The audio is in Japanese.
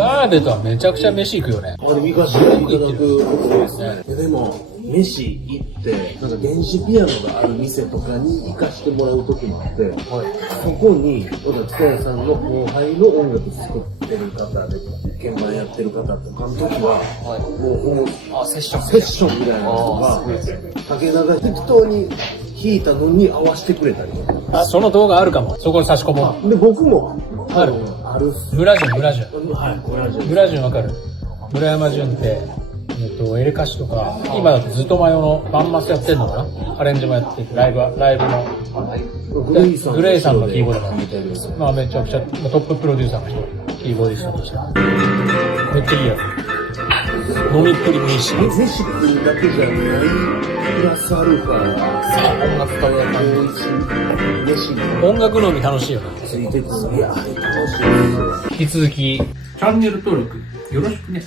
バーベとはめちゃくちゃ飯行くよね。あれ見かせていただくこと多いですね。でも、飯行って、なんか電子ピアノがある店とかに行かしてもらう時もあって、そこに、小田塚屋さんの後輩の音楽作ってる方で、鍵盤やってる方とかの時は、もうほぼ、セッションみたいなのが、竹中適当に弾いたのに合わせてくれたりとか。その動画あるかも。そこに差し込もう。で、僕も、ある。ブラジュン。はい、ブラジュンわかる。村山潤って、エレカシとか、今だとずっとマヨのバンマスやってんのかな、アレンジもやってて、ライブの。グレイさんのキーボードもやってて、まあめちゃくちゃ、トッププロデューサーの人、キーボーディストとして。めっちゃいいやつ。飲みっぷりもいいし。レシピだけじゃない、プラスアルファが、音楽家で美味しいレシピ。音楽飲み楽しいよね。ついてくる。いや、楽しいですよ。引き続き、チャンネル登録よろしくね。